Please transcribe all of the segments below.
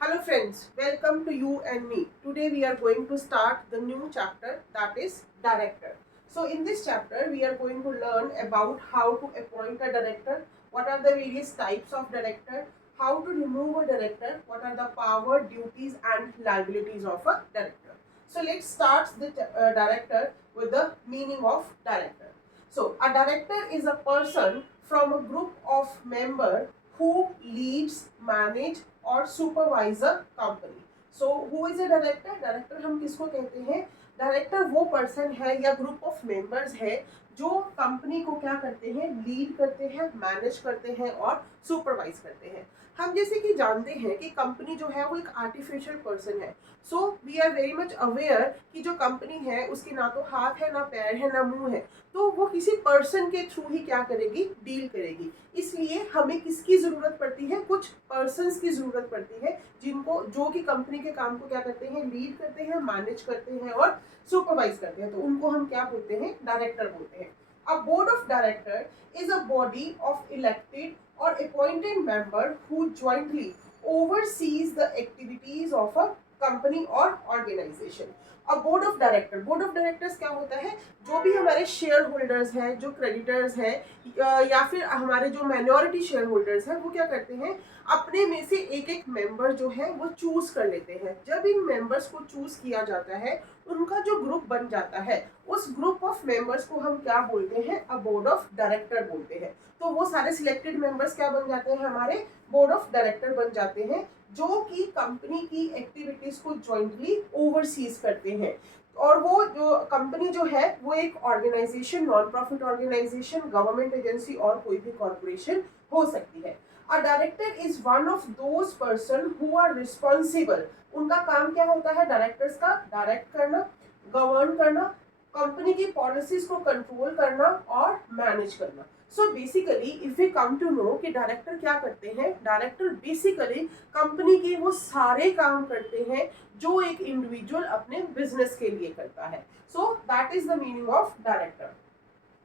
Hello friends, welcome to you and me. Today we are going to start the new chapter, that is director. So in this chapter we are going to learn about how to appoint a director, what are the various types of director, how to remove a director, what are the power, duties and liabilities of a director. So let's start the director with the meaning of director. So a director is a person from a group of member who leads, manage और supervisor company. So who is a director? Director हम किसको कहते हैं? Director वो person है या group of members है जो कंपनी को क्या करते हैं, लीड करते हैं, मैनेज करते हैं और सुपरवाइज करते हैं. हम जैसे कि जानते हैं कि कंपनी जो है वो एक आर्टिफिशियल पर्सन है. So we are very much aware कि जो कंपनी है उसके ना तो हाथ है, ना पैर है, ना मुंह है, तो वो किसी पर्सन के थ्रू ही क्या करेगी, डील करेगी. इसलिए हमें किसकी जरूरत पड़ती है? कुछ पर्सन्स की जरूरत पड़ती है जिनको, जो कि कंपनी के काम को क्या करते हैं, लीड करते हैं, मैनेज करते हैं और सुपरवाइज करते हैं. तो उनको हम क्या बोलते हैं? डायरेक्टर बोलते हैं. A board of director is a body of elected or appointed member who jointly oversees the activities of a company or organization. अब board of director, board of directors क्या होता है? जो भी हमारे शेयर होल्डर्स हैं, जो क्रेडिटर्स हैं या फिर हमारे जो माइनॉरिटी शेयर होल्डर्स हैं, वो क्या करते हैं, अपने में से एक एक मेंबर जो है वो चूज कर लेते हैं. जब इन मेंबर्स को चूज किया जाता है, उनका जो ग्रुप बन जाता है, उस ग्रुप ऑफ मेंबर्स को हम क्या बोलते हैं? अ बोर्ड ऑफ डायरेक्टर बोलते हैं. तो वो सारे सिलेक्टेड मेंबर्स क्या बन जाते हैं? हमारे बोर्ड ऑफ डायरेक्टर बन जाते हैं, जो कि कंपनी की एक्टिविटीज को जॉइंटली ओवरसीज करते हैं. और वो जो कंपनी जो है वो एक organisation, non profit organisation, government agency और कोई भी कॉर्पोरेशन हो सकती है. A director is one of those person who are responsible. उनका काम क्या होता है डायरेक्टर्स का? डायरेक्ट करना, गवर्न करना, कंपनी की पॉलिसीज को कंट्रोल करना और मैनेज करना. So basically if we come to know कि डायरेक्टर क्या करते हैं, डायरेक्टर बेसिकली कंपनी के वो सारे काम करते हैं जो एक इंडिविजुअल अपने बिजनेस के लिए करता है. So that is the meaning of director.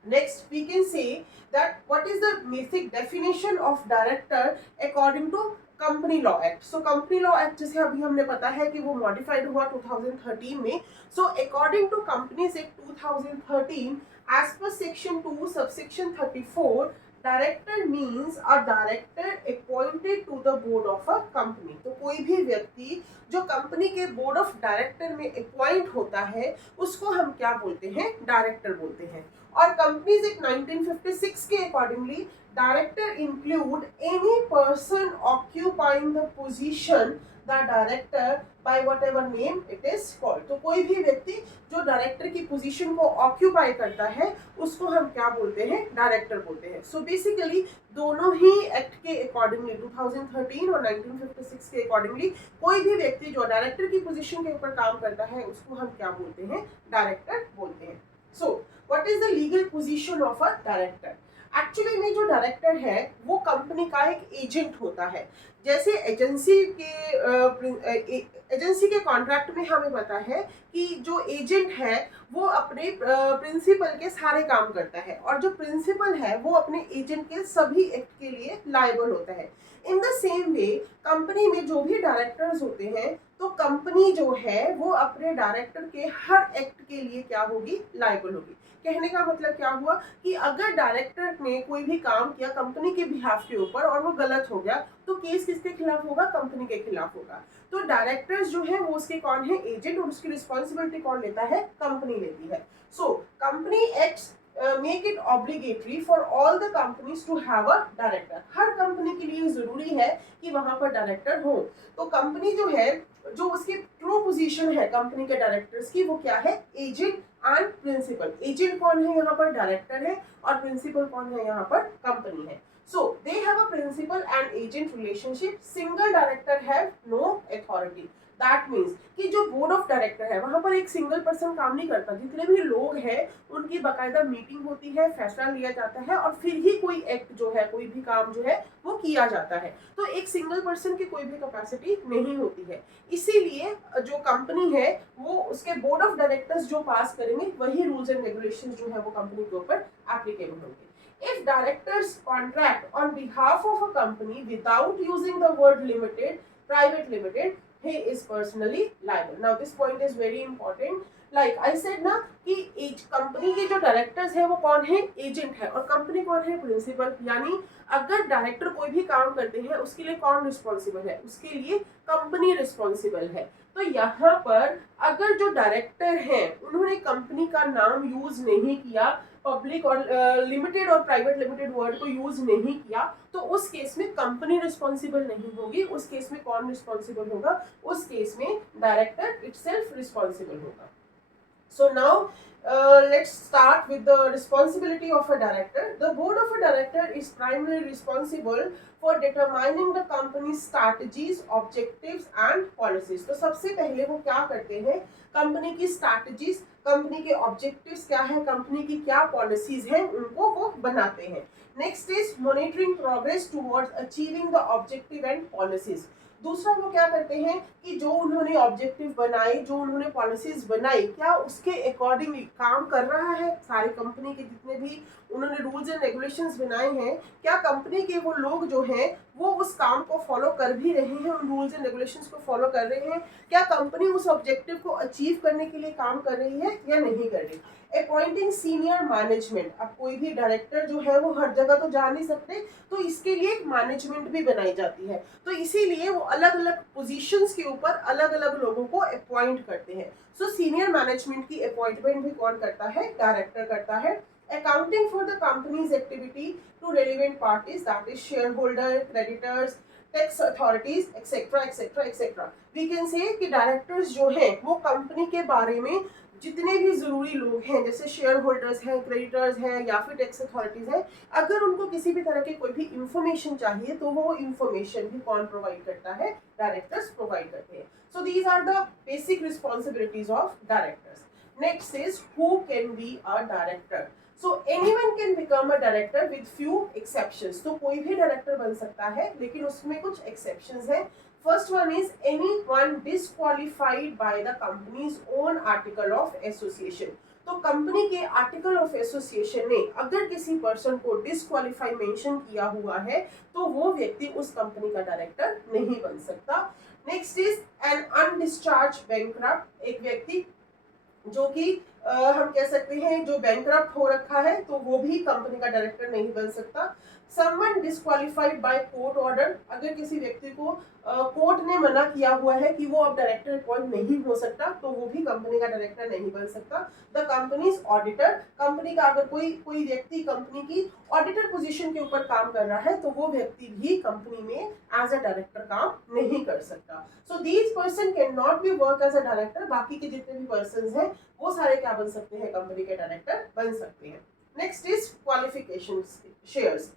Next, we can say that what is the basic definition of director according to company law act. So company law act जैसे अभी हमने पता है कि वो मॉडिफाइड हुआ 2013 में. So according to companies act 2013, as per section 2 subsection 34, director means a director appointed to the board of a company. तो कोई भी व्यक्ति जो कंपनी के बोर्ड ऑफ डायरेक्टर में अपॉइंट होता है उसको हम क्या बोलते हैं? डायरेक्टर बोलते हैं. और कंपनीज एक्ट 1956 के accordingly director include any person occupying the position the director by whatever name it is called. तो कोई भी व्यक्ति जो डायरेक्टर की पोजीशन को ऑक्यूपाई करता है उसको हम क्या बोलते हैं? डायरेक्टर बोलते हैं. सो बेसिकली दोनों ही एक्ट के अकॉर्डिंगली 2013 और 1956 के अकॉर्डिंगली कोई भी व्यक्ति जो डायरेक्टर की पोजीशन के ऊपर काम करता है उसको हम क्या बोलते हैं? डायरेक्टर बोलते हैं. So what is the legal position of a director? Actually में जो डायरेक्टर है वो कंपनी का एक एजेंट होता है. जैसे एजेंसी के कॉन्ट्रैक्ट में हमें पता है कि जो एजेंट है वो अपने प्रिंसिपल के सारे काम करता है और जो प्रिंसिपल है वो अपने एजेंट के सभी एक्ट के लिए लायबल होता है. In the same way company में जो भी डायरेक्टर्स होते हैं, तो कंपनी जो है वो अपने डायरेक्टर के हर एक्ट के लिए क्या होगी? लायबल होगी. कहने का मतलब क्या हुआ कि अगर डायरेक्टर ने कोई भी काम किया कंपनी के बिहाफ के ऊपर और वो गलत हो गया, तो केस किसके खिलाफ होगा? कंपनी के खिलाफ होगा. तो डायरेक्टर्स जो है वो उसके कौन है? एजेंट. और उसकी रिस्पॉन्सिबिलिटी कौन लेता है? कंपनी लेती है. So company acts make it obligatory for all the companies to have a director. हर कंपनी के लिए जरूरी है कि वहां पर डायरेक्टर हो. तो कंपनी जो है, जो उसकी ट्रू पोजीशन है कंपनी के डायरेक्टर्स की, वो क्या है? Agent and principal. एजेंट कौन है? यहाँ पर डायरेक्टर है. और प्रिंसिपल कौन है? यहाँ पर कंपनी है. So they have a principal and agent relationship. Single director have no authority. That means कि जो बोर्ड ऑफ डायरेक्टर है वहां पर एक सिंगल पर्सन काम नहीं करता. जितने भी लोग हैं उनकी बाकायदा मीटिंग होती है, फैसला लिया जाता है और फिर ही कोई एक्ट जो है, कोई भी काम जो है वो किया जाता है. तो एक सिंगल पर्सन की कोई भी कैपेसिटी नहीं होती है. इसीलिए जो कंपनी है वो उसके बोर्ड ऑफ डायरेक्टर्स जो पास करेंगे वही रूल्स एंड रेगुलेशंस जो है वो कंपनी के ऊपर एप्लीकेबल होंगे. If directors contract on behalf of a company without using the word limited, private limited, he is personally liable. Now this point is very important. Like I said ना कि company के जो directors है वो कौन है, agent है, और कंपनी कौन है, प्रिंसिपल। यानी अगर डायरेक्टर कोई भी काम करते हैं उसके लिए कौन रिस्पॉन्सिबल है, उसके लिए कंपनी रिस्पॉन्सिबल है। तो यहाँ पर अगर जो डायरेक्टर हैं उन्होंने कंपनी का नाम यूज नहीं किया, पब्लिक और लिमिटेड और प्राइवेट लिमिटेड वर्ड को यूज नहीं किया, तो उस केस में कंपनी रिस्पॉन्सिबल नहीं होगी। उस केस में कौन रिस्पॉन्सिबल होगा, उस केस में डायरेक्टर इटसेल्फ रिस्पॉन्सिबल होगा। So now let's start with the responsibility of a director. The board of a director is primarily responsible for determining the company's strategies, objectives and policies. तो सबसे पहले वो क्या करते हैं, कंपनी की स्ट्रैटेजीज, कंपनी के ऑब्जेक्टिव्स क्या है, कंपनी की क्या पॉलिसीज हैं, उनको वो बनाते हैं। Next is monitoring progress towards achieving the objective and policies. दूसरा वो क्या करते हैं कि जो उन्होंने ऑब्जेक्टिव बनाए, जो उन्होंने पॉलिसीज बनाई, क्या उसके अकॉर्डिंग काम कर रहा है। सारी कंपनी के जितने भी उन्होंने रूल्स एंड रेगुलेशंस बनाए हैं, क्या कंपनी के वो लोग जो हैं वो उस काम को फॉलो कर भी रहे हैं, उन रूल्स एंड रेगुलेशंस को फॉलो कर रहे हैं, क्या कंपनी उस ऑब्जेक्टिव को अचीव करने के लिए काम कर रही है या नहीं कर रही। Appointing senior management. अब कोई भी डायरेक्टर जो है वो हर जगह तो जा नहीं सकते, तो इसके लिए एक मैनेजमेंट भी बनाई जाती है। तो इसीलिए वो अलग अलग पोजीशंस के ऊपर अलग अलग लोगों को अपॉइंट करते हैं। सो सीनियर मैनेजमेंट की अपॉइंटमेंट भी कौन करता है, डायरेक्टर करता है। Accounting for the companies activity to relevant parties, that is share holder, creditors, tax authorities etcetera etcetera etcetera. We can say कि डायरेक्टर्स जो हैं वो कंपनी के बारे में जितने भी जरूरी लोग हैं, जैसे शेयर होल्डर्स हैं, क्रेडिटर्स हैं या फिर टैक्स अथॉरिटीज हैं, अगर उनको किसी भी तरह की कोई भी इंफॉर्मेशन चाहिए तो वो इंफॉर्मेशन भी कौन प्रोवाइड करता है, डायरेक्टर्स प्रोवाइड करते हैं। So these are the basic responsibilities of directors. Next is who can be a director. So anyone can become a director with few exceptions. तो कोई भी डायरेक्टर बन सकता है, लेकिन उसमें कुछ एक्सेप्शंस हैं। First one is anyone disqualified by the company's own article of association. तो कंपनी के आर्टिकल ऑफ एसोसिएशन ने अगर किसी पर्सन को डिस्क्वालीफाई मेंशन किया हुआ है तो वो व्यक्ति उस कंपनी का डायरेक्टर नहीं बन सकता। Next is an undischarged bankrupt. एक व्यक्ति जो कि हम कह सकते हैं जो बैंकक्रप्ट हो रखा है तो वो भी कंपनी का डायरेक्टर नहीं बन सकता। Someone disqualified by court order. अगर किसी व्यक्ति को कोर्ट ने मना किया हुआ है कि वो अब डायरेक्टर अपॉइंट नहीं हो सकता तो वो भी कंपनी का डायरेक्टर नहीं बन सकता। The companies auditor. कंपनी का अगर कोई व्यक्ति कंपनी की ऑडिटर पोजीशन के ऊपर काम कर रहा है तो वो व्यक्ति भी कंपनी में एज अ डायरेक्टर काम नहीं कर सकता। So these person can not be work as a director. बाकी के जितने भी पर्सन हैं वो सारे क्या बन सकते हैं, कंपनी के डायरेक्टर बन सकते हैं। Next is qualification shares.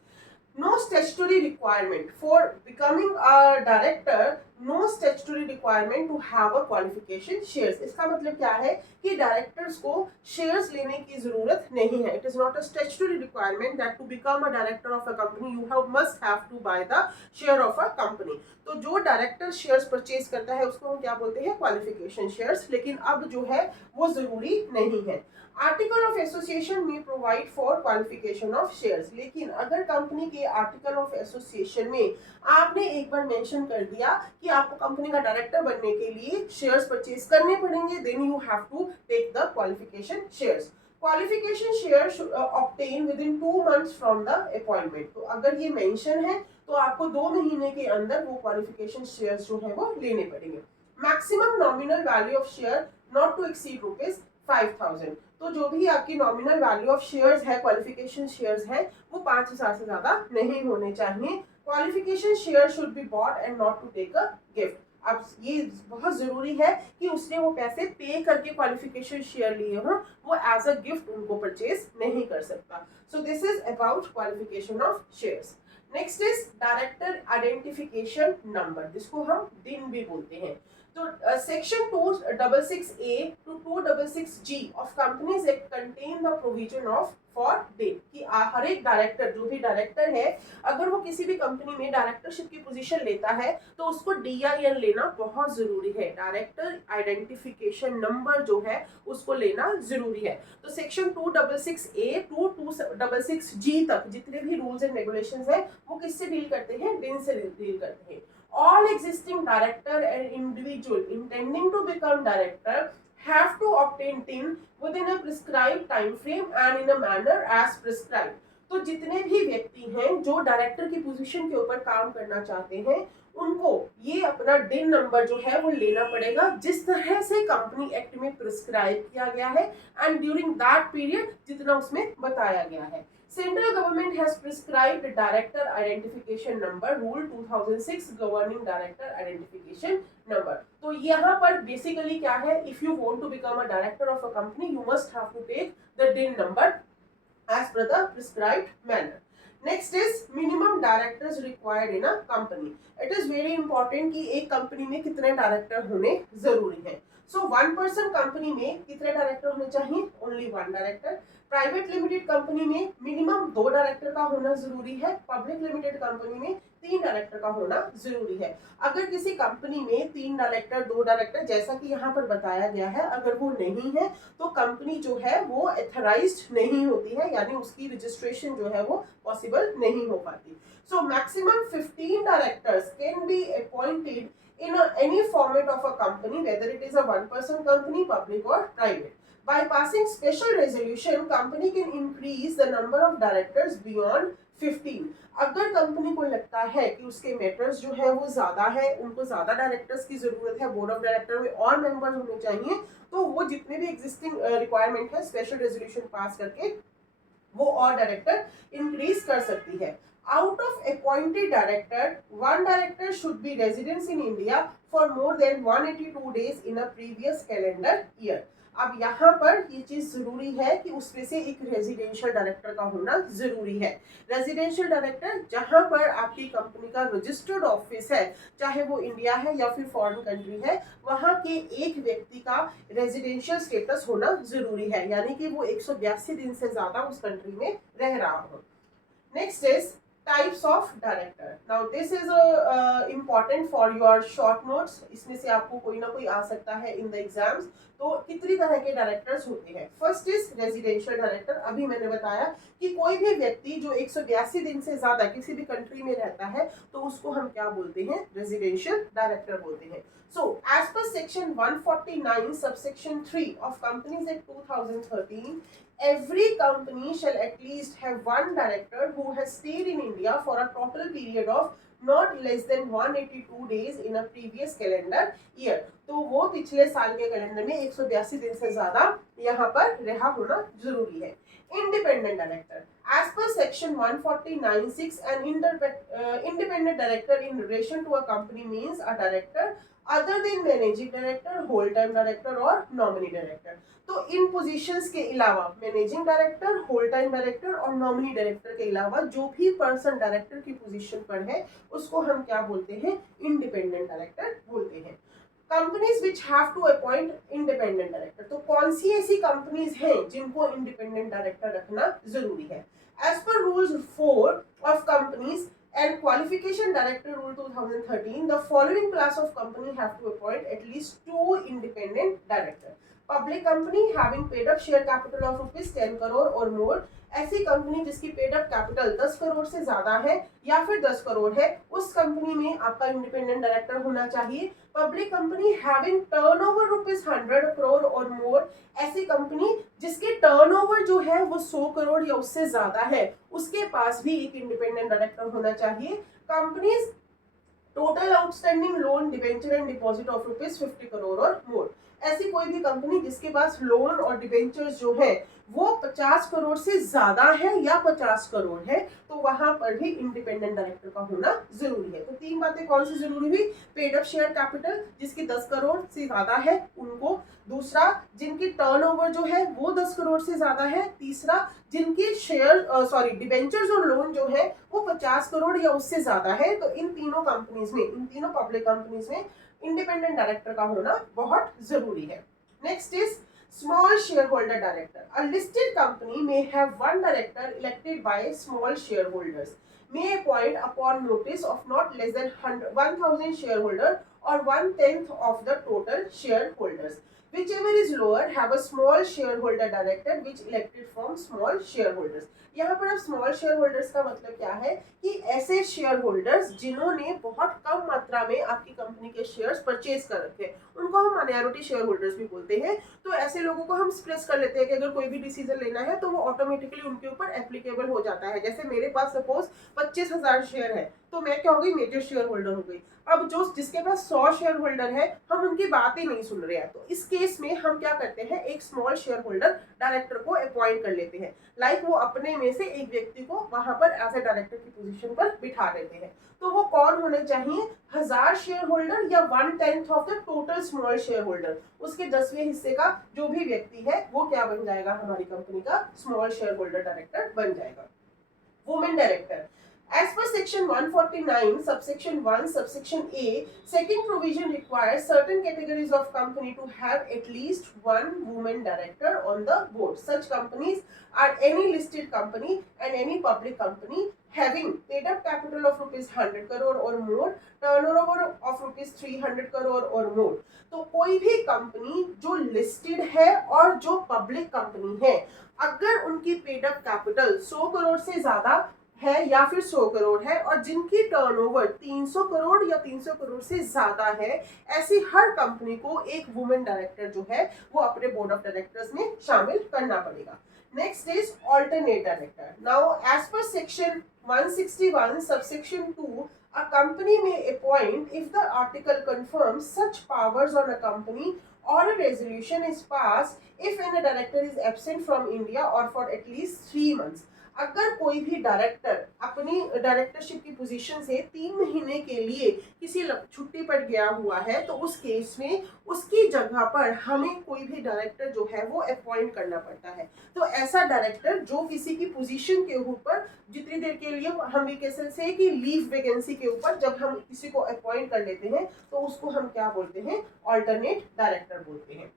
No statutory requirement for becoming a director, no statutory requirement to have a qualification shares. इसका मतलब क्या है कि डायरेक्टर्स को शेयर्स लेने की जरूरत नहीं है। It is not a statutory requirement that to become a director of a company you must have to buy the share of a company. तो जो डायरेक्टर शेयर्स परचेज करता है उसको हम क्या बोलते हैं, क्वालिफिकेशन शेयर्स। लेकिन अब जो है वो जरूरी नहीं है। आर्टिकल ऑफ एसोसिएशन में provide for qualification of shares. लेकिन अगर कंपनी के आर्टिकल ऑफ एसोसिएशन में आपने एक बार मेंशन कर दिया कि आपको कंपनी का डायरेक्टर बनने के लिए शेयर्स परचेज करने पड़ेंगे, then you have to take the qualification shares. Qualification shares obtain within 2 months from the appointment. तो अगर ये मेंशन है तो आपको 2 महीने के अंदर वो क्वालिफिकेशन शेयर्स जो है वो लेने पड़ेंगे। Maximum nominal value of share not to exceed ₹5000। तो जो भी आपकी नॉमिनल वैल्यू ऑफ शेयर्स है, क्वालिफिकेशन शेयर्स है, वो 5000 से ज्यादा नहीं होने चाहिए। Qualification share should be bought and not to take a gift. अब ये बहुत जरूरी है कि उसने वो पैसे पे करके क्वालिफिकेशन शेयर लिए हों, वो एज अ गिफ्ट उनको परचेज नहीं कर सकता। So this is about qualification of shares. Next is director identification number, जिसको हम दिन भी बोलते हैं। तो section 266A to 266G of companies act contain the provision of for that कि हर एक डायरेक्टर, जो भी डायरेक्टर है, अगर वो किसी भी कंपनी में डायरेक्टरशिप की पोजीशन लेता है तो उसको DIN लेना बहुत जरूरी है। डायरेक्टर आइडेंटिफिकेशन नंबर जो है उसको लेना जरूरी है। तो सेक्शन 266A to 266G तक जितने भी रूल्स एंड रेगुलेशंस हैं वो किससे डील करते हैं, दिन से डील करते हैं। All existing director and individual intending to become director have to obtain tin within a prescribed time frame and in a manner as prescribed. तो जितने भी व्यक्ति हैं जो डायरेक्टर की पोजीशन के ऊपर काम करना चाहते हैं उनको ये अपना डिन नंबर जो है वो लेना पड़ेगा जिस तरह से कंपनी एक्ट में प्रिस्क्राइब किया गया है एंड ड्यूरिंग दैट पीरियड जितना उसमें बताया गया है. Central government has prescribed director identification number rule 2006 governing director identification number. तो यहाँ पर बेसिकली क्या है, if you want to become a director of a company you must have to take the DIN number as per the prescribed manner. Next is minimum directors required in a company. It is very important कि एक company में कितने director होने जरूरी है. So one person company में कितने director होने चाहिए? Only one director. Private limited company में मिनिमम 2 डायरेक्टर का होना जरूरी है. पब्लिक लिमिटेड कंपनी में 3 डायरेक्टर का होना जरूरी है. अगर किसी कंपनी में 3 डायरेक्टर 2 डायरेक्टर जैसा कि यहाँ पर बताया गया है अगर वो नहीं है तो कंपनी जो है वो एथराइज्ड नहीं होती है, यानी उसकी रजिस्ट्रेशन जो है वो पॉसिबल नहीं हो पाती. So maximum 15 directors can be appointed in any format of a company, whether it is a one-person company, public or private. By passing special resolution, company can increase the number of directors beyond 15. अगर company को लगता है कि उसके matters जो है वो ज्यादा है, उनको ज्यादा डायरेक्टर्स की जरूरत है, बोर्ड ऑफ डायरेक्टर में और मेंबर्स होने चाहिए, तो वो जितने भी एग्जिस्टिंग रिक्वायरमेंट है स्पेशल रेजोल्यूशन पास करके वो और डायरेक्टर इंक्रीज कर सकती है. Out of appointed director, one director should be residence in India for more than 182 days in a previous calendar year. अब यहाँ पर ये चीज जरूरी है कि उसमें से एक रेजिडेंशियल डायरेक्टर का होना जरूरी है. रेजिडेंशियल डायरेक्टर जहाँ पर आपकी कंपनी का रजिस्टर्ड ऑफिस है, चाहे वो इंडिया है या फिर फॉरेन कंट्री है, वहाँ के एक व्यक्ति का रेजिडेंशियल स्टेटस होना जरूरी है, यानी कि वो 182 दिन से ज्यादा उस कंट्री में रह रहा हो. Next is types of director. Now this is important for your short notes. इसमें से आपको कोई ना कोई आ सकता है in the exams. तो कितनी तरह के डायरेक्टर्स होते हैं. First is residential director. अभी मैंने बताया कि कोई भी व्यक्ति जो 182 दिन से ज्यादा किसी भी कंट्री में रहता है तो उसको हम क्या बोलते हैं? रेजिडेंशियल डायरेक्टर बोलते हैं. So as per section 149 subsection 3 of Companies Act 2013, every company shall at least have one director who has stayed in India for a total period of not less than 182 days in a previous calendar year. तो वो पिछले साल के calendar में 182 दिन से ज्यादा यहाँ पर रहा होना जरूरी है. Independent director. As per section 149(6), an independent director in relation to a company means a director other than managing director, whole time director और nominee director. तो इन पोजीशंस के अलावा managing director, whole time director और nominee director के अलावा जो भी person director की पोजीशन पर है उसको हम क्या बोलते हैं? इंडिपेंडेंट डायरेक्टर बोलते हैं. Companies which have to appoint independent director. तो कौन सी ऐसी कंपनीज हैं जिनको इंडिपेंडेंट डायरेक्टर रखना जरूरी है? As per rules 4 of companies and qualification director rule 2013, the following class of company have to appoint at least 2 independent director. Public company having paid up share capital of rupees 10 crore or more. ऐसी company जिसकी paid up capital 10 crore से ज्यादा है या फिर 10 करोड़ है, उस company में आपका इंडिपेंडेंट डायरेक्टर होना चाहिए. Public company having turnover rupees 100 crore और मोर. ऐसी कंपनी जिसके टर्नओवर जो है वो 100 करोड़ या उससे ज्यादा है, उसके पास भी एक इंडिपेंडेंट डायरेक्टर होना चाहिए. Companies total outstanding loan, debenture and deposit of rupees 50 crore और मोर. ऐसी कोई भी कंपनी जिसके पास लोन और डिबेंचर्स जो है वो 50 करोड़ से ज्यादा है या 50 करोड़ है, तो वहां पर भी इंडिपेंडेंट डायरेक्टर का होना जरूरी है. तो 3 बातें कौन सी जरूरी हुई? पेड अप शेयर कैपिटल जिसकी 10 करोड़ से ज्यादा है उनको. दूसरा, जिनकी टर्नओवर जो है वो 10 करोड़ से ज्यादा है. तीसरा, जिनकी शेयर डिबेंचर्स और लोन जो है वो 50 करोड़ या उससे ज्यादा है. तो इन तीनों कंपनीज में, इन तीनों पब्लिक कंपनीज में इंडिपेंडेंट डायरेक्टर का होना बहुत जरूरी है. Next is small shareholder director. A listed company may have one director elected by small shareholders. May appoint upon notice of not less than 1,000 shareholder or 1/10 of the total shareholders. whichever is lower have a small shareholder director which elected from small shareholders. यहाँ पर अब small share holders का मतलब क्या है कि ऐसे share holders जिन्होंने बहुत कम मात्रा में आपकी कंपनी के शेयर्स परचेज कर रखे हैं, उनको हम माइनॉरिटी शेयर होल्डर्स भी बोलते हैं। तो ऐसे लोगों को हम स्प्रेस कर लेते हैं कि अगर कोई भी डिसीजन लेना है तो वो ऑटोमेटिकली उनके ऊपर एप्लीकेबल हो जाता है। जैसे मेरे पास सपोज 25,000 शेयर है तो मैं क्या हो गई, मेजर शेयर होल्डर हो गई। अब जो जिसके पास 100 शेयर होल्डर है हम उनकी बात ही नहीं सुन रहे हैं, तो इस केस में हम क्या करते हैं, एक स्मॉल शेयर होल्डर डायरेक्टर को अपॉइंट कर लेते हैं। लाइक वो अपने में से एक व्यक्ति को वहां पर एज ए डायरेक्टर की पोजीशन पर बिठा देते हैं। तो वो कौन होने चाहिए, 1000 शेयर होल्डर या 1/10 of the total small share holder, उसके 10वें हिस्से का जो भी व्यक्ति है वो क्या बन जाएगा, हमारी कंपनी का स्मॉल शेयर होल्डर डायरेक्टर बन जाएगा। Women director, as per section 149 subsection 1 subsection A, second provision requires certain categories of company to have at least one woman director on the board. Such companies are any listed company and any public company having paid up capital of rupees 100 crore or more, turnover of rupees 300 crore or more. तो कोई भी company जो listed है और जो public company है, अगर उनकी पेड अप कैपिटल 100 करोड़ से ज्यादा है या फिर 100 करोड़ है और जिनकी टर्नओवर 300 करोड़ या 300 करोड़ से ज्यादा है, ऐसी हर कंपनी को एक वुमेन डायरेक्टर जो है वो अपने बोर्ड ऑफ डायरेक्टर्स में शामिल करना पड़ेगा। Next is alternate director. Now as per section 161 subsection 2, a company may appoint if the article confirms such powers on a company or a resolution is passed if any director is absent from India or for at least 3 months. अगर कोई भी director अपनी directorship की position से 3 महीने के लिए किसी छुट्टी पर गया हुआ है, तो उस केस में उसकी जगह पर हमें कोई भी डायरेक्टर जो है वो अपॉइंट करना पड़ता है। तो ऐसा डायरेक्टर जो किसी की पोजीशन के ऊपर जितनी देर के लिए हम भी कह सकते हैं कि लीव वैकेंसी के ऊपर जब हम किसी को अपॉइंट कर लेते हैं तो उसको हम क्या बोलते हैं, ऑल्टरनेट डायरेक्टर बोलते हैं।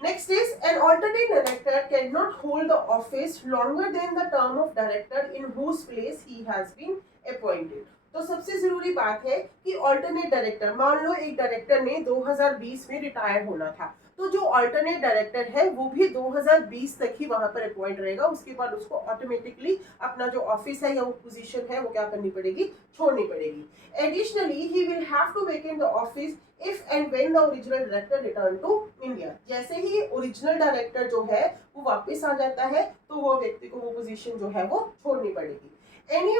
Next is an alternate director cannot hold the office longer than the term of director in whose place he has been appointed. तो सबसे जरूरी बात है कि ऑल्टरनेट डायरेक्टर, मान लो एक डायरेक्टर ने 2020 में रिटायर होना था, तो जो ऑल्टरनेट डायरेक्टर है वो भी 2020 तक ही वहां पर अपॉइंट रहेगा। उसके बाद उसको ऑटोमेटिकली अपना जो ऑफिस है या वो पोजीशन है वो क्या करनी पड़ेगी, छोड़नी पड़ेगी। Additionally he will have to vacant the office if and when the original director return to India. जैसे ही ओरिजिनल डायरेक्टर जो है वो वापस आ जाता है तो वो व्यक्ति को वो पोजीशन जो है वो छोड़नी पड़ेगी। Any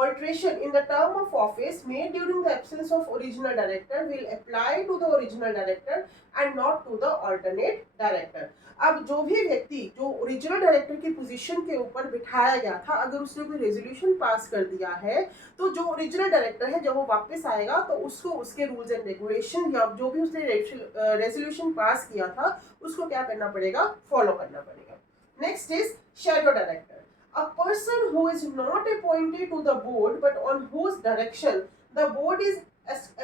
alteration in the term of office made during the absence of original director will apply to the original director and not to the alternate director. अब जो भी व्यक्ति जो ओरिजिनल डायरेक्टर की पोजीशन के ऊपर बिठाया गया था, अगर उसने कोई रेजोल्यूशन पास कर दिया है तो जो ओरिजिनल डायरेक्टर है जब वो वापस आएगा तो उसको उसके रूल्स एंड रेगुलेशन या जो भी उसने रेजोल्यूशन पास किया था उसको क्या करना पड़ेगा, फॉलो करना पड़ेगा। Next is shadow director. A person who is not appointed to the board but on whose direction the board is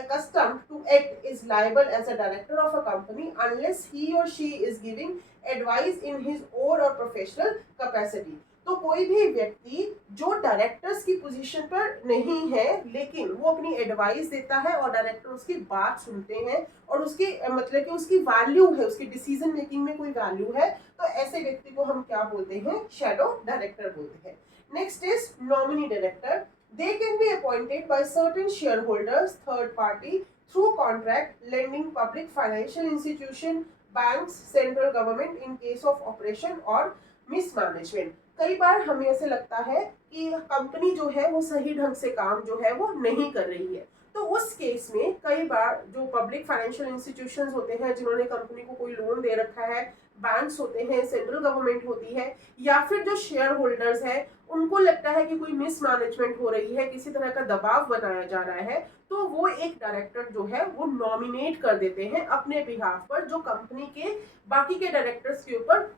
accustomed to act is liable as a director of a company unless he or she is giving advice in his own or professional capacity. तो कोई भी व्यक्ति जो directors की position पर नहीं है लेकिन वो अपनी एडवाइस देता है और डायरेक्टर उसकी बात सुनते हैं और उसकी मतलब कि उसकी वैल्यू है, उसकी डिसीजन मेकिंग में कोई वैल्यू है, तो ऐसे व्यक्ति को हम क्या बोलते हैं, शैडो डायरेक्टर बोलते हैं। Next is nominee director. They can be appointed by certain share holders, third party through contract, lending, public financial institution, banks, central government in case of operation और मिसमैनेजमेंट। कई बार हमें ऐसे लगता है कि कंपनी जो है वो सही ढंग से काम जो है वो नहीं कर रही है, तो उस केस में कई बार जो पब्लिक फाइनेंशियल इंस्टीट्यूशंस होते हैं जिन्होंने कंपनी को कोई लोन दे रखा है, बैंक्स होते हैं, सेंट्रल गवर्नमेंट होती है, या फिर जो शेयर होल्डर्स हैं उनको लगता है कि कोई मिसमैनेजमेंट हो रही है, किसी तरह का दबाव बनाया जा रहा है, तो वो एक डायरेक्टर जो है वो नॉमिनेट कर देते हैं अपने बिहाफ पर, जो कंपनी के बाकी के डायरेक्टर्स के ऊपर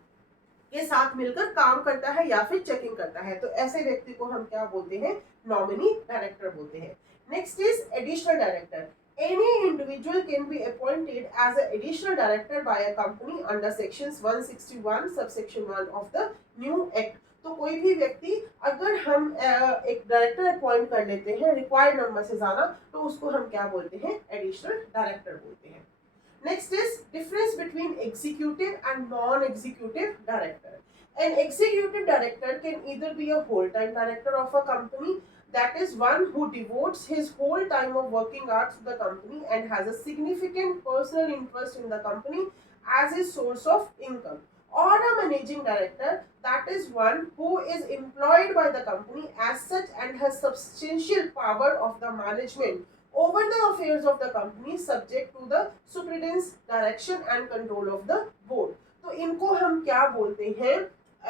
के साथ मिलकर काम करता है या फिर चेकिंग करता है। तो ऐसे व्यक्ति को हम क्या बोलते हैं, नॉमिनी डायरेक्टर बोलते हैं। Next is additional director. Any individual can be appointed as an additional director by a company under sections 161 subsection 1 of the new act. तो कोई भी व्यक्ति अगर हम एक डायरेक्टर अपॉइंट कर लेते हैं रिक्वायर्ड नंबर से ज्यादा, तो उसको हम क्या बोलते हैं, एडिशनल डायरेक्टर बोलते हैं। Next is difference between executive and non-executive director. An executive director can either be a whole-time director of a company, that is one who devotes his whole time of working hours to the company and has a significant personal interest in the company as his source of income, or a managing director, that is one who is employed by the company as such and has substantial power of the management over the affairs of the company subject to the superintendent's direction and control of the board. तो इनको हम क्या बोलते हैं,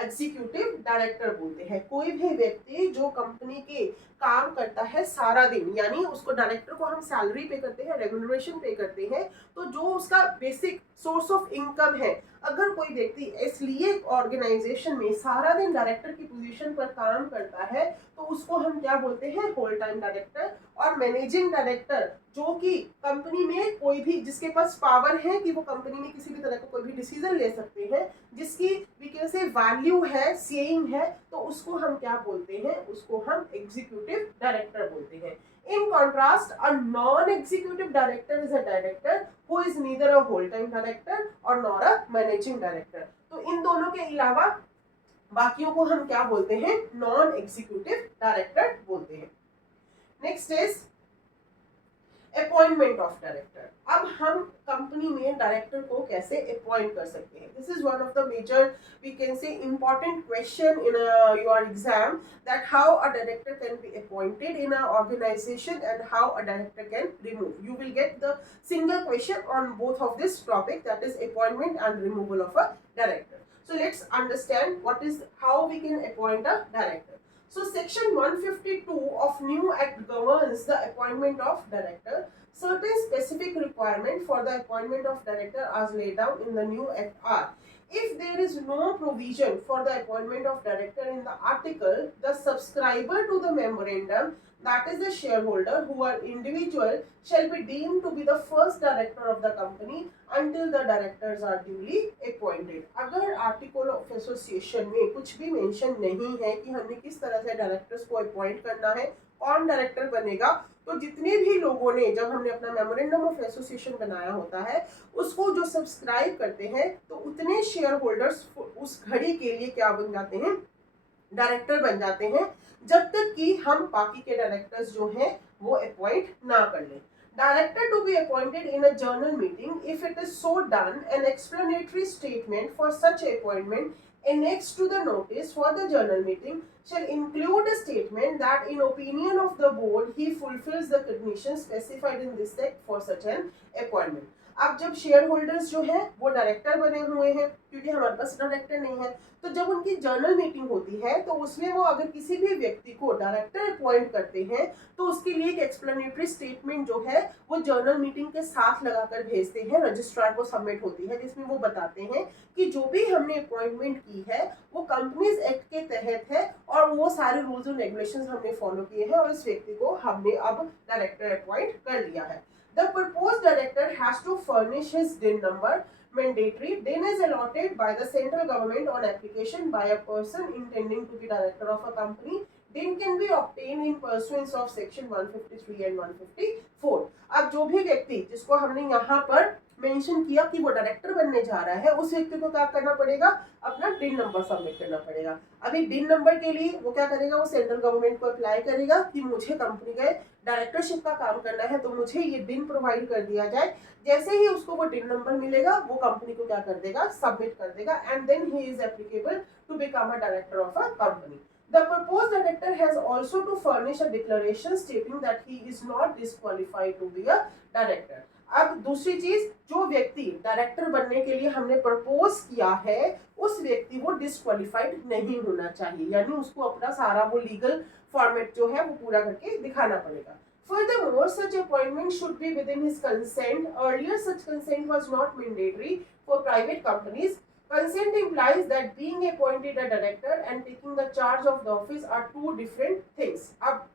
executive director बोलते हैं। कोई भी व्यक्ति जो कंपनी के काम करता है सारा दिन, यानी उसको डायरेक्टर को हम सैलरी पे करते हैं, रेम्यूनरेशन पे करते हैं, तो जो उसका बेसिक सोर्स ऑफ इनकम है, अगर कोई व्यक्ति इसलिए ऑर्गेनाइजेशन में सारा दिन डायरेक्टर की पोजीशन पर काम करता है तो उसको हम क्या बोलते हैं, होल टाइम डायरेक्टर। और मैनेजिंग डायरेक्टर जो कि कंपनी में कोई भी, जिसके पास पावर है कि वो कंपनी में किसी भी तरह का कोई भी डिसीजन ले सकते हैं, जिसकी वी कैन से वैल्यू है, सेइंग है, तो उसको हम क्या बोलते हैं, उसको हम एग्जीक्यूटिव डायरेक्टर बोलते हैं। In contrast, a non-executive director is a director who is neither a whole-time director or nor a managing director. तो इन दोनों के अलावा बाकियों को हम क्या बोलते हैं, नॉन एग्जीक्यूटिव डायरेक्टर बोलते हैं। Next is appointment of director. अब हम कंपनी में डायरेक्टर को कैसे अपॉइंट कर सकते हैं, this is one of the major we can say important question in your exam, that how a director can be appointed in a organisation and how a director can remove. You will get the single question on both of this topic, that is appointment and removal of a director. So let's understand what is, how we can appoint a director. So section 152 of new act governs the appointment of director. Certain specific requirement for the appointment of director as laid down in the new act are: if there is no provision for the appointment of director in the article, the subscriber to the memorandum, that is the shareholder who are individual, shall be deemed to be the first director of the company until the directors are duly appointed. अगर article of association में कुछ भी mention नहीं है कि हमने किस तरह से डायरेक्टर्स को अपॉइंट करना है, कौन डायरेक्टर बनेगा, तो जितने भी लोगों ने, जब हमने अपना मेमोरेंडम ऑफ एसोसिएशन बनाया होता है, उसको जो सब्सक्राइब करते हैं, तो उतने शेयर होल्डर्स उस घड़ी के लिए क्या बन जाते हैं, डायरेक्टर बन जाते हैं, जब तक कि हम बाकी के डायरेक्टर्स जो हैं वो अपॉइंट ना कर लें। Director to be appointed in a general meeting, if it is so done, an explanatory statement for such appointment annexed to the notice for the general meeting shall include a statement that in opinion of the board he fulfills the conditions specified in this act for such an appointment. अब जब share holders जो है वो director बने हुए हैं, क्योंकि हमारे पास डायरेक्टर नहीं है, तो जब उनकी जनरल मीटिंग होती है तो उसमें वो अगर किसी भी व्यक्ति को डायरेक्टर अपॉइंट करते हैं तो उसके लिए एक एक्सप्लेनेटरी स्टेटमेंट जो है वो जनरल मीटिंग के साथ लगाकर भेजते हैं, रजिस्ट्रार को सबमिट होती है, जिसमें वो बताते हैं कि जो भी हमने अपॉइंटमेंट की है वो कंपनीज एक्ट के तहत है और वो सारे रूल्स और रेगुलेशंस हमने फॉलो किए हैं और इस व्यक्ति को हमने अब डायरेक्टर अपॉइंट कर लिया है। The proposed director has to furnish his DIN number. Mandatory DIN is allotted by the central government on application by a person intending to be director of a company. DIN can be obtained in pursuance of section 153 and 154. अब जो भी व्यक्ति जिसको हमने यहाँ पर mention किया कि वो डायरेक्टर बनने जा रहा है, उस व्यक्ति को क्या करना पड़ेगा, अपना डिन नंबर सबमिट करना पड़ेगा। अभी डिन नंबर के लिए वो क्या करेगा, वो सेंट्रल गवर्नमेंट को अप्लाई करेगा कि मुझे कंपनी के डायरेक्टरशिप का काम करना है, तो मुझे ये डिन प्रोवाइड कर दिया जाए। जैसे ही उसको वो डिन नंबर मिलेगा वो कंपनी को क्या कर देगा, सबमिट कर देगा, and then he is applicable to become a director of a company. The proposed director has also to furnish a declaration stating that he is not disqualified to be a director. अब दूसरी चीज, जो व्यक्ति director बनने के लिए हमने propose किया है उस व्यक्ति वो डिस्क्वालिफाइड नहीं होना चाहिए, यानी उसको अपना सारा वो लीगल फॉर्मेट जो है वो पूरा करके दिखाना पड़ेगा। Furthermore, such appointment should be within his consent. Earlier, such consent was not mandatory for private companies. Consent implies that being appointed a director and taking the charge of the office are two different things. अब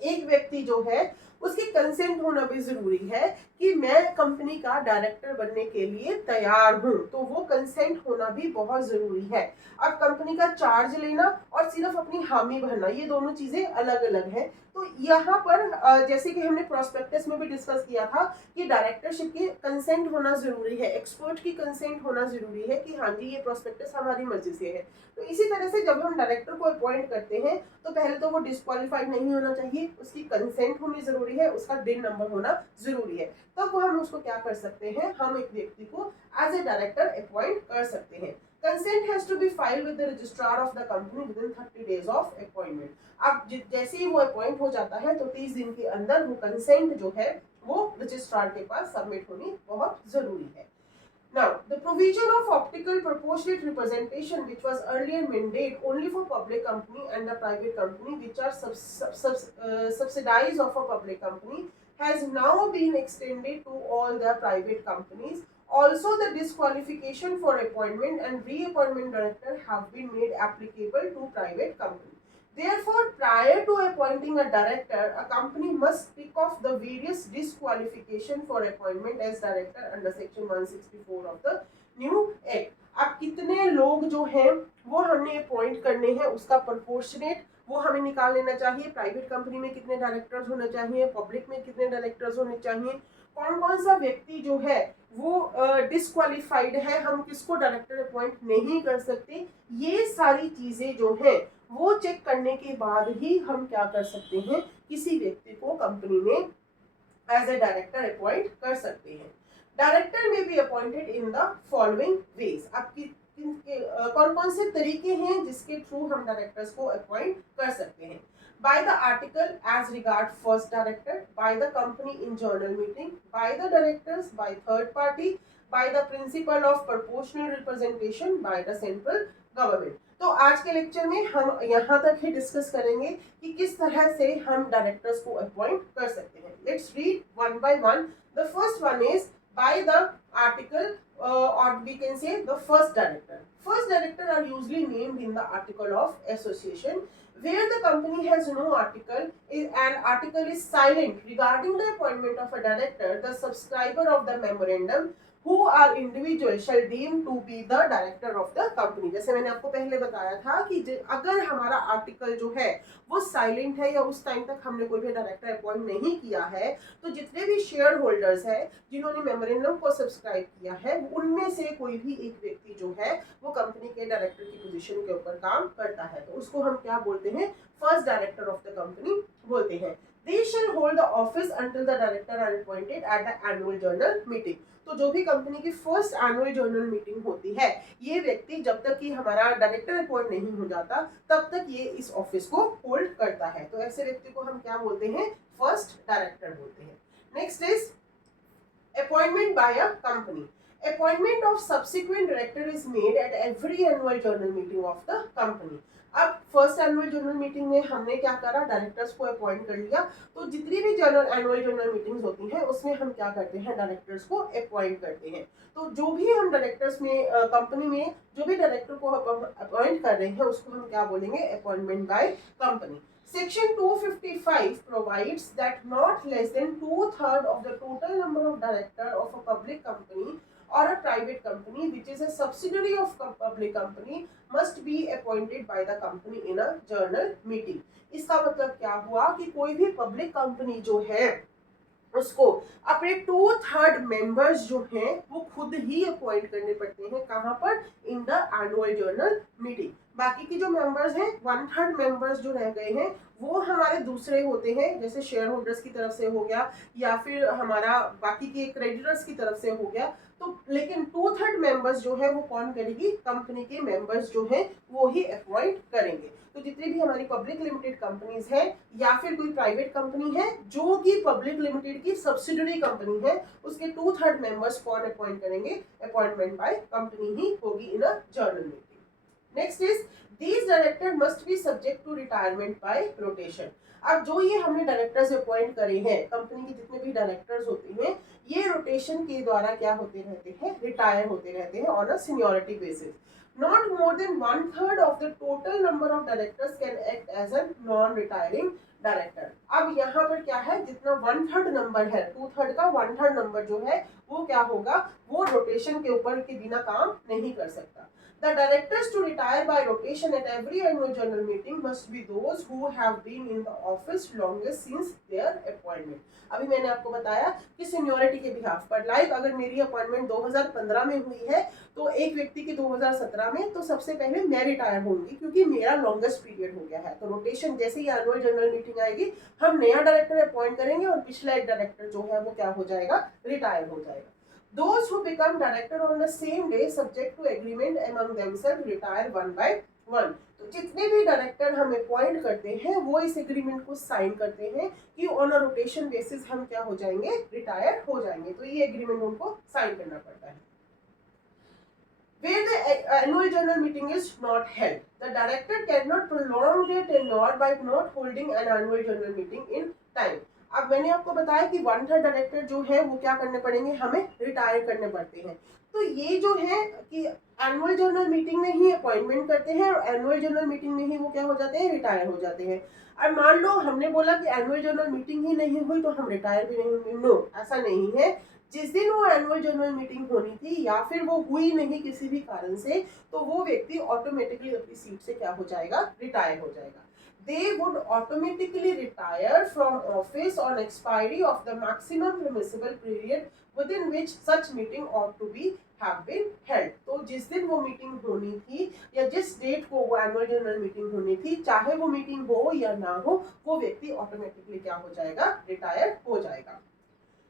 एक व्यक्ति जो है उसकी consent होना भी जरूरी है कि मैं कंपनी का डायरेक्टर बनने के लिए तैयार हूं, तो वो कंसेंट होना भी बहुत जरूरी है। अब कंपनी का चार्ज लेना और सिर्फ अपनी हामी भरना, ये दोनों चीजें अलग अलग है। तो यहाँ पर जैसे कि हमने प्रोस्पेक्टस में भी डिस्कस किया था कि डायरेक्टरशिप की कंसेंट होना जरूरी है, एक्सपर्ट की कंसेंट होना जरूरी है कि हाँ जी ये प्रोस्पेक्टस हमारी मर्जी से है। तो इसी तरह से जब हम डायरेक्टर को अपॉइंट करते हैं तो पहले तो वो डिस्क्वालीफाइड नहीं होना चाहिए, उसकी कंसेंट होनी जरूरी है, उसका दिन नंबर होना जरूरी है। तब वो हम उसको क्या कर सकते हैं, हम एक व्यक्ति को एज ए डायरेक्टर अपॉइंट कर सकते हैं। Consent has to be filed with the registrar of the company within 30 days of appointment. अब जैसे ही वो अपॉइंट हो जाता है तो 30 दिन के अंदर वो कंसेंट जो है वो रजिस्ट्रार के पास सबमिट होनी बहुत जरूरी है। Now, the provision of optical proportionate representation, which was earlier mandate only for public company and the private company, which are subsidiaries of a public company, has now been extended to all the private companies. Also, the disqualification for appointment and reappointment director have been made applicable to private companies. Therefore, prior to appointing a director, a company must tick off the various disqualification for appointment as director under section 164 of the new act. अब कितने लोग जो हैं वो हमने appoint करने हैं उसका प्रोपोर्शनेट वो हमें निकाल लेना चाहिए। प्राइवेट कंपनी में कितने डायरेक्टर्स होने चाहिए, पब्लिक में कितने डायरेक्टर्स होने चाहिए, कौन कौन सा व्यक्ति जो है वो डिस्क्वालिफाइड है, हम किसको डायरेक्टर अपॉइंट नहीं कर सकते, ये सारी चीजें जो है वो चेक करने के बाद ही हम क्या कर सकते हैं, किसी व्यक्ति को कंपनी में एज ए डायरेक्टर अपॉइंट कर सकते हैं। डायरेक्टर में B appointed in the following veg. अब कौन कौन से तरीके हैं जिसके थ्रू हम डायरेक्टर्स को अपॉइंट कर सकते हैं। by the article as regard first director, by the company in journal meeting, by the directors, by third party, by the principle of proportional representation, by the central government। तो आज के lecture में हम यहाँ तक ही डिस्कस करेंगे कि किस तरह से हम डायरेक्टर्स को अपॉइंट कर सकते हैं। Let's read one by one. The first one is by the article or we can say the first director. First director are usually named in the article of association. Where the company has no article and article is silent regarding the appointment of a director, the subscriber of the memorandum who are individual shall deem to be the director of the company। जैसे मैंने आपको पहले बताया था कि अगर हमारा article जो है वो साइलेंट है या उस टाइम तक हमने कोई भी डायरेक्टर अपॉइंट नहीं किया है, तो जितने भी शेयर होल्डर्स हैं जिन्होंने मेमोरेंडम को सब्सक्राइब किया है उनमें से कोई भी एक व्यक्ति जो है वो कंपनी के डायरेक्टर की पोजीशन के ऊपर काम करता है, तो उसको हम क्या बोलते हैं, first director of the company बोलते हैं। They shall hold the office until the director are appointed at the annual journal meeting। तो जो भी कंपनी की फर्स्ट एनुअल जर्नल मीटिंग होती है, ये व्यक्ति जब तक कि हमारा डायरेक्टर अपॉइंट नहीं हो जाता तब तक ये इस ऑफिस को होल्ड करता है, तो ऐसे व्यक्ति को हम क्या बोलते हैं, फर्स्ट डायरेक्टर बोलते हैं। Next is appointment bye a company. Appointment of subsequent director is made at every annual journal meeting of the company. अब फर्स्ट एनुअल जर्नल मीटिंग में हमने क्या करा, डायरेक्टर्स को अपॉइंट कर लिया, तो जितनी भी एनुअल जर्नल मीटिंग्स होती हैं उसमें हम क्या करते हैं, डायरेक्टर्स को अपॉइंट करते हैं। तो जो भी हम डायरेक्टर्स में कंपनी में जो भी डायरेक्टर को अपॉइंट कर रहे हैं उसको हम क्या बोलेंगे, appointment by company. Section 255 provides that not less than 2/3 of the total number of directors of a public company or a private company which is a subsidiary of public company must be appointed by the company in a journal meeting। इसका मतलब क्या हुआ कि कोई भी public company जो है उसको अपने 2/3 मेंबर्स जो हैं वो खुद ही अपॉइंट करने पड़ते हैं, कहाँ पर, in the annual journal meeting. बाकी की जो मेंबर्स हैं 1/3 मेंबर्स जो रह गए हैं वो हमारे दूसरे होते हैं, जैसे शेयर होल्डर्स की तरफ से हो गया या फिर हमारा बाकी के क्रेडिटर्स की तरफ से हो गया, तो लेकिन 2/3 मेंबर्स जो है वो कौन करेगी, कंपनी के मेंबर्स जो हैं वो ही अपॉइंट करेंगे। तो जितनी भी हमारी पब्लिक लिमिटेड कंपनीज है या फिर कोई प्राइवेट कंपनी है जो कि पब्लिक लिमिटेड की सब्सिडरी कंपनी है, उसके 2/3 मेंबर्स कौन अपॉइंट करेंगे, अपॉइंटमेंट बाय कंपनी ही होगी in a general meeting. Next is these director must be subject to retirement by rotation। अब जो ये हमने डायरेक्टर्स अपॉइंट करे हैं, कंपनी के जितने भी डायरेक्टर्स होते हैं ये रोटेशन के द्वारा क्या होते रहते हैं, रिटायर होते रहते हैं on a seniority basis. Not more than 1/3 of the total number of directors can act as a non-retiring director. अब यहाँ पर क्या है, जितना 1/3 नंबर है, 2/3 का 1/3 नंबर जो है वो क्या होगा, वो रोटेशन के ऊपर के बिना काम नहीं कर सकता। The directors to retire by rotation at every annual general meeting must be those who have been in the office longest since their appointment. अभी मैंने आपको बताया कि सीनियोरिटी के बिहाफ पर, लाइक अगर मेरी अपॉइंटमेंट 2015 में हुई है तो एक व्यक्ति की 2017 में, तो सबसे पहले मैं रिटायर होंगी क्योंकि मेरा लॉन्गेस्ट पीरियड हो गया है। तो रोटेशन जैसे ही एनुअल जनरल मीटिंग आएगी, हम नया डायरेक्टर अपॉइंट करेंगे और पिछला एक डायरेक्टर जो है वो क्या हो जाएगा, रिटायर हो जाएगा। Those who become director on the same day subject to agreement among themselves retire one by one. तो जितने भी डायरेक्टर हम अपॉइंट करते हैं वो इस एग्रीमेंट को साइन करते हैं कि ऑन अ रोटेशन बेसिस हम क्या हो जाएंगे, रिटायर हो जाएंगे। तो ये एग्रीमेंट उनको साइन करना पड़ता है। Where the annual general meeting is not held, the director cannot prolong their tenure by not holding an annual general meeting in time. अब मैंने आपको बताया कि 1/3 डायरेक्टर जो है वो क्या करने पड़ेंगे, हमें रिटायर करने पड़ते हैं। तो ये जो है कि एनुअल जनरल मीटिंग में ही अपॉइंटमेंट करते हैं और एनुअल जनरल मीटिंग में ही वो क्या हो जाते हैं, रिटायर हो जाते हैं। अब मान लो हमने बोला कि एनुअल जनरल मीटिंग ही नहीं हुई तो हम रिटायर भी नहीं होंगे, नो, ऐसा नहीं है। जिस दिन वो एनुअल जनरल मीटिंग होनी थी या फिर वो हुई नहीं किसी भी कारण से, तो वो व्यक्ति ऑटोमेटिकली अपनी सीट से क्या हो जाएगा, रिटायर हो जाएगा। They would automatically retire from office on expiry of the maximum permissible period within which such meeting ought to be have been held. तो जिस दिन वो मीटिंग होनी थी या जिस डेट को वो एनुअल जनरल मीटिंग होनी थी, चाहे वो मीटिंग हो या ना हो, वो व्यक्ति ऑटोमेटिकली क्या हो जाएगा, रिटायर हो जाएगा।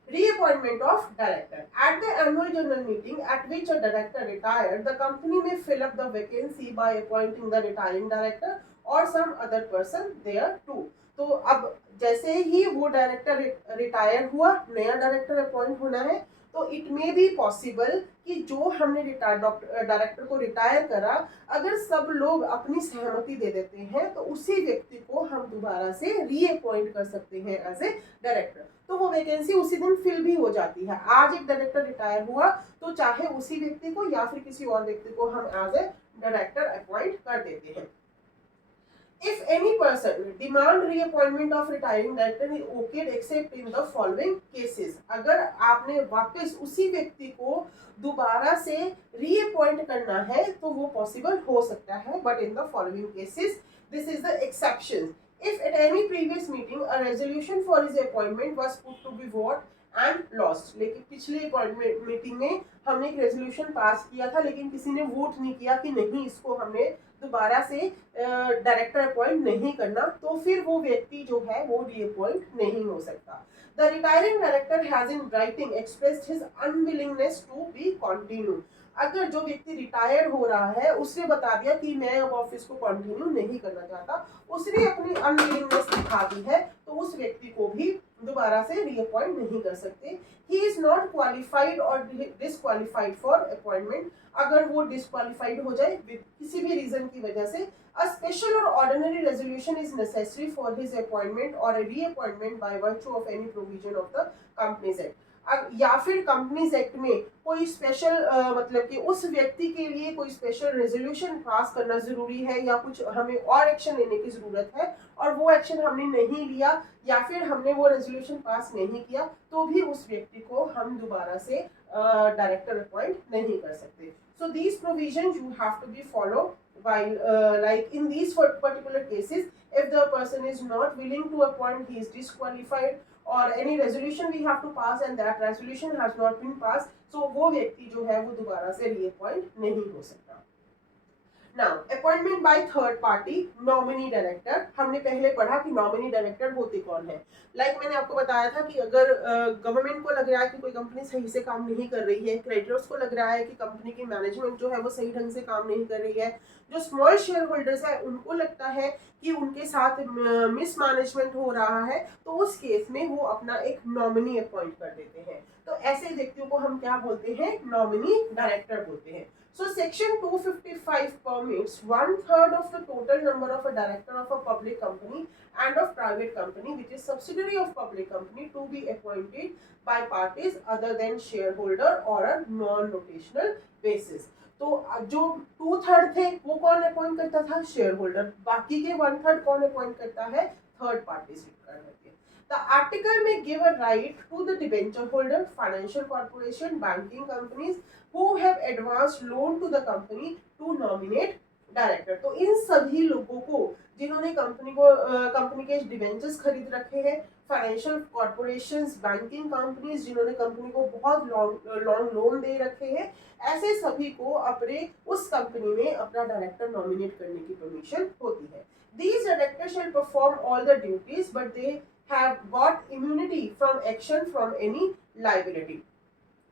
Reappointment of director. At the annual general meeting at which a director retired, the company may fill up the vacancy by appointing the retiring director or some other person there too. तो अब जैसे ही वो director retire हुआ, नया director appoint होना है, तो it may be possible कि जो हमने डायरेक्टर को रिटायर करा, अगर सब लोग अपनी सहमति दे देते हैं तो उसी व्यक्ति को हम दोबारा से रीअपॉइंट कर सकते हैं एज ए डायरेक्टर। तो वो वैकेंसी उसी दिन फिल भी हो जाती है। आज एक डायरेक्टर रिटायर हुआ तो चाहे उसी व्यक्ति को या फिर किसी और व्यक्ति को हम एज ए डायरेक्टर अपॉइंट कर देते हैं। If any person demand reappointment of retiring director is okay except in the following cases. अगर आपने वापस उसी व्यक्ति को दोबारा से reappoint करना है तो वो possible हो सकता है, but in the following cases, this is the exception. If at any previous meeting a resolution for his appointment was put to be vote and lost, लेकिन पिछली अपॉइंटमेंट मीटिंग में हमने एक रेजोल्यूशन पास किया था लेकिन किसी ने वोट नहीं किया कि नहीं इसको हमने दोबारा से डायरेक्टर अपॉइंट नहीं करना, तो फिर वो व्यक्ति जो है वो रीअपॉइंट नहीं हो सकता। The retiring director has in writing expressed his unwillingness to be continue. अगर जो व्यक्ति रिटायर हो रहा है उसने बता दिया कि मैं अब ऑफिस को कंटिन्यू नहीं करना चाहता, उसने अपनी अनविलिंगनेस दिखा दी है, तो उस व्यक्ति को भी दोबारा से रीअपॉइंट नहीं कर सकते। ही इज नॉट क्वालिफाइड और डिसक्वालिफाइड फॉर अपॉइंटमेंट। अगर वो डिसक्वालिफाइड हो जाए किसी भी रीजन की वजह से, a special or ordinary resolution is necessary for his appointment or a reappointment by virtue of any provision of the Companies Act. या फिर कंपनीज एक्ट में कोई स्पेशल मतलब कि उस व्यक्ति के लिए कोई स्पेशल रेजोल्यूशन पास करना जरूरी है या कुछ हमें और एक्शन लेने की जरूरत है और वो एक्शन हमने नहीं लिया या फिर हमने वो रेजोल्यूशन पास नहीं किया, तो भी उस व्यक्ति को हम दोबारा से डायरेक्टर अपॉइंट नहीं कर सकते। So these provisions you have to be follow while like in these particular cases, if the person is not willing to appoint, he is disqualified, or any resolution we have to pass and that resolution has not been passed, so वो व्यक्ति जो है वो दोबारा से reappoint नहीं हो सकता। Now appointment by third party nominee director. हमने पहले पढ़ा कि नॉमिनी डायरेक्टर होते कौन है। लाइक मैंने आपको बताया था कि अगर गवर्नमेंट को लग रहा है कि कोई कंपनी सही से काम नहीं कर रही है, क्रेडिटर्स को लग रहा है कि कंपनी की मैनेजमेंट जो है वो सही ढंग से काम नहीं कर रही है, जो स्मॉल शेयर होल्डर्स है उनको लगता है कि उनके साथ मिसमैनेजमेंट हो रहा है, तो उस केस में वो अपना एक नॉमिनी अपॉइंट कर देते हैं। तो ऐसे व्यक्तियों को हम क्या बोलते हैं, नॉमिनी डायरेक्टर बोलते हैं। So section 255 permits 1/3 of the total number of a director of a public company and of private company which is subsidiary of public company to be appointed by parties other than shareholder or a non-rotational basis. तो जो 2/3 थे वो कौन appoint करता था? Share holder. बाकी के 1/3 कौन अपॉइंट करता है? थर्ड पार्टी सीट करके। The article may give a right to the debenture holder, financial corporation, banking companies who have advanced loan to the company to nominate director. तो इन सभी लोगों को जिन्होंने कंपनी के डिबेंचर्स खरीद रखे हैं, फाइनेंशियल कॉर्पोरेशंस, बैंकिंग कंपनीज जिन्होंने कंपनी को बहुत लॉन्ग लोन दे रखे हैं, ऐसे सभी को अपने उस कंपनी में अपना डायरेक्टर नॉमिनेट करने की परमिशन होती है। These directors shall perform all the duties, but they have got immunity from action from any liability।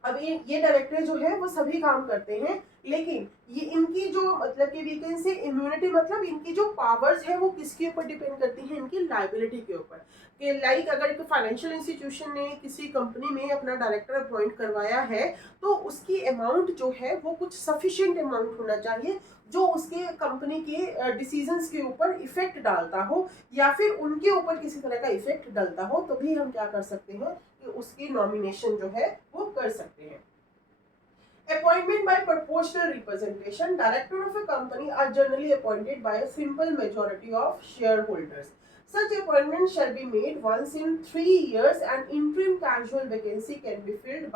अब ये डायरेक्टर जो है वो सभी काम करते हैं, लेकिन ये इनकी जो मतलब कि वी कैन से इम्यूनिटी, मतलब इनकी जो पावर्स है वो किसके ऊपर डिपेंड करती है? इनकी लाइबिलिटी के ऊपर। कि लाइक अगर एक फाइनेंशियल इंस्टीट्यूशन ने किसी कंपनी में अपना डायरेक्टर अपॉइंट करवाया है, तो उसकी अमाउंट जो है वो कुछ सफिशिएंट अमाउंट होना चाहिए जो उसके कंपनी के डिसीजंस के ऊपर इफेक्ट डालता हो या फिर उनके ऊपर किसी तरह का इफेक्ट डालता हो, तो भी हम क्या कर सकते हैं कि उसकी नॉमिनेशन जो है वो कर सकते हैं। Appointment by proportional representation. Director of a company are generally appointed by a simple majority of shareholders. Such appointment shall be made once in 3 years, and interim casual vacancy can be filled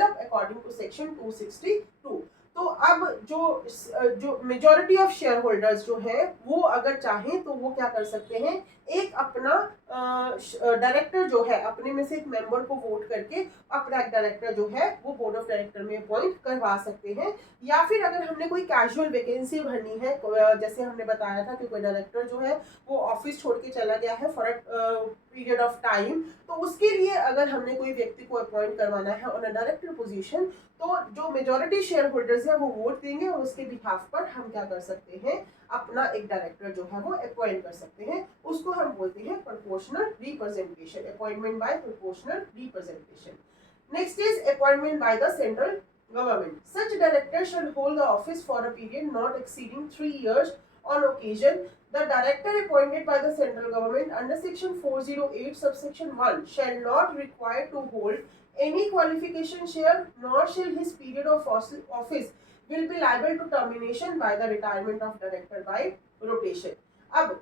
up according to section 262। तो अब जो majority of share holders जो है वो अगर चाहें तो वो क्या कर सकते हैं, एक अपना डायरेक्टर जो है अपने में से एक मेंबर को वोट करके अपना एक डायरेक्टर जो है वो बोर्ड ऑफ डायरेक्टर में अपॉइंट करवा सकते हैं। या फिर अगर हमने कोई कैजुअल वैकेंसी भरनी है, जैसे हमने बताया था कि कोई डायरेक्टर जो है वो ऑफिस छोड़ के चला गया है for a period of time, तो उसके लिए अगर हमने कोई व्यक्ति को अपॉइंट करवाना है ऑन अ डायरेक्टर पोजीशन, तो जो मेजॉरिटी शेयर होल्डर्स है वो वोट देंगे और उसके बिहाफ पर हम क्या कर सकते हैं, अपना एक डायरेक्टर जो है वो अपॉइंट कर सकते हैं। उसको हम बोलते हैं proportional representation, appointment bye proportional representation. Next is appointment by the central government. Such director shall hold the office for a period not exceeding 3 years. On occasion, the director appointed by the central government under section 408 subsection 1 shall not require to hold any qualification share, nor shall his period of office will be liable to termination by the retirement of director by rotation। अब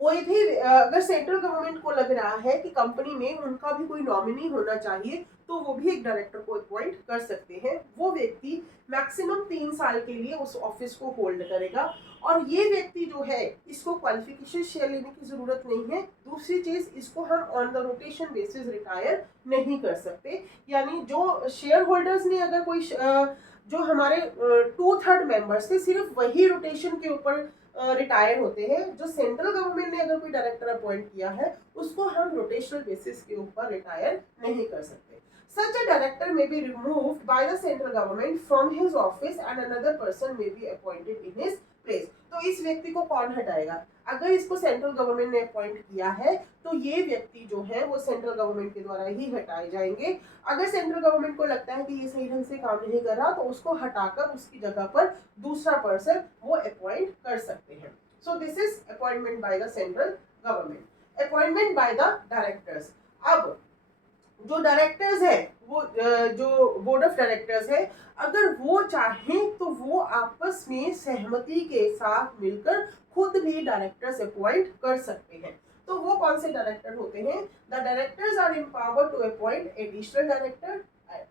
कोई भी अगर central government को लग रहा है कि company में उनका भी कोई नॉमिनी होना चाहिए, तो वो भी एक डायरेक्टर को अपॉइंट कर सकते हैं। वो व्यक्ति मैक्सिमम 3 साल के लिए उस ऑफिस को होल्ड करेगा, और ये व्यक्ति जो है इसको क्वालिफिकेशन शेयर लेने की जरूरत नहीं है। दूसरी चीज, इसको हम on the rotation basis retire नहीं कर सकते। यानी जो शेयर होल्डर्स ने अगर कोई जो हमारे 2/3 मेंबर्स थे सिर्फ वही रोटेशन के ऊपर रिटायर होते हैं। जो सेंट्रल गवर्नमेंट ने अगर कोई डायरेक्टर अपॉइंट किया है उसको हम रोटेशनल बेसिस के ऊपर रिटायर नहीं कर सकते। Such a director may be removed by the central government from his office and another person may be appointed in his place। तो इस व्यक्ति को कौन हटाएगा? अगर इसको सेंट्रल गवर्नमेंट ने अपॉइंट किया है तो ये व्यक्ति जो है वो सेंट्रल गवर्नमेंट के द्वारा ही हटाए जाएंगे। अगर सेंट्रल गवर्नमेंट को लगता है कि ये सही ढंग से काम नहीं कर रहा तो उसको हटाकर उसकी जगह पर दूसरा पर्सन वो अपॉइंट कर सकते हैं। सो this is appointment by the central government. Appointment by the directors. अब जो डायरेक्टर्स है वो जो बोर्ड ऑफ डायरेक्टर्स है, अगर वो चाहें तो वो आपस में सहमति के साथ मिलकर खुद भी डायरेक्टर्स अपॉइंट कर सकते हैं। तो वो कौन से डायरेक्टर होते हैं? The directors are empowered to appoint additional director,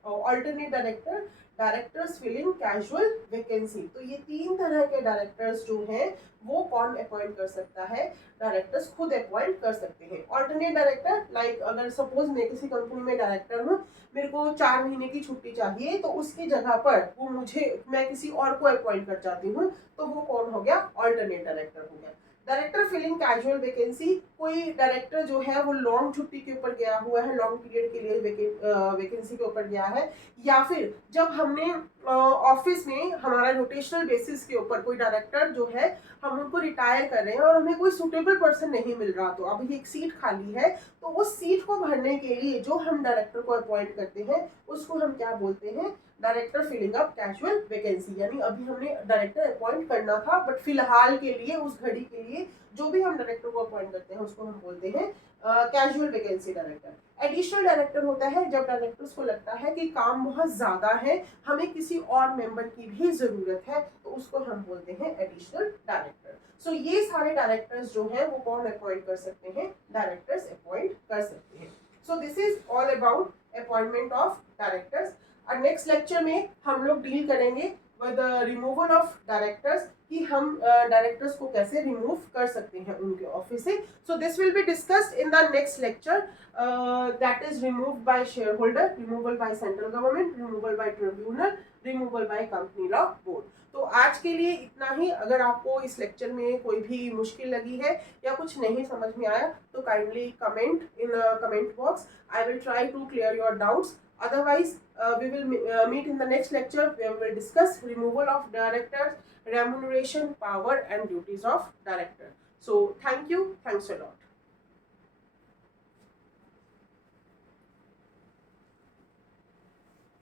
alternate director, directors filling casual vacancy. तो ये 3 तरह के डायरेक्टर्स जो हैं वो कौन अपॉइंट कर सकता है? डायरेक्टर्स खुद अपॉइंट कर सकते हैं। अल्टरनेट डायरेक्टर, लाइक अगर सपोज मैं किसी कंपनी में डायरेक्टर हूँ, मेरे को 4 महीने की छुट्टी चाहिए, तो उसकी जगह पर वो मैं किसी और को अपॉइंट कर चाहती हूँ, तो वो कौन हो गया? अल्टरनेट डायरेक्टर हो गया। डायरेक्टर फिलिंग कैजुअल वैकेंसी, कोई डायरेक्टर जो है वो लॉन्ग छुट्टी के ऊपर गया हुआ है, लॉन्ग पीरियड के लिए वैकेंसी के ऊपर गया है, या फिर जब हमने ऑफिस में हमारा रोटेशनल बेसिस के ऊपर कोई डायरेक्टर जो है हम उनको रिटायर कर रहे हैं और हमें कोई सुटेबल पर्सन नहीं मिल रहा, तो अब एक सीट खाली है, तो उस सीट को भरने के लिए जो हम डायरेक्टर को अपॉइंट करते हैं उसको हम क्या बोलते हैं? Director filling up casual vacancy, यानी अभी हमने डायरेक्टर अपॉइंट करना था बट फिलहाल के लिए उस घड़ी के लिए जो भी हम डायरेक्टर को अपॉइंट करते हैं उसको हम बोलते हैं casual vacancy director. Additional director होता है जब डायरेक्टर्स को लगता है कि काम बहुत ज़्यादा है, हमें किसी और मेंबर की भी ज़रूरत है, तो उसको हम बोलते हैं एडिशनल डायरेक्टर। सो ये सारे डायरेक्टर्स जो हैं वो कौन अपॉइंट कर सकते हैं, डायरेक्टर्स अपॉइंट कर सकते हैं। सो this is all about appointment of directors. और नेक्स्ट लेक्चर में हम लोग डील करेंगे विद रिमूवल ऑफ डायरेक्टर्स, कि हम डायरेक्टर्स को कैसे रिमूव कर सकते हैं उनके ऑफिस से। So this will be discussed in the next lecture, that is remove by share holder, removal by central government, removal bye tribunal, removal by company law board. तो आज के लिए इतना ही। अगर आपको इस लेक्चर में कोई भी मुश्किल लगी है या कुछ नहीं समझ में आया तो kindly comment in comment box, I will try to clear your doubts. Otherwise, we will meet in the next lecture where we will discuss removal of directors, remuneration, power and duties of director. So thank you. Thanks a lot.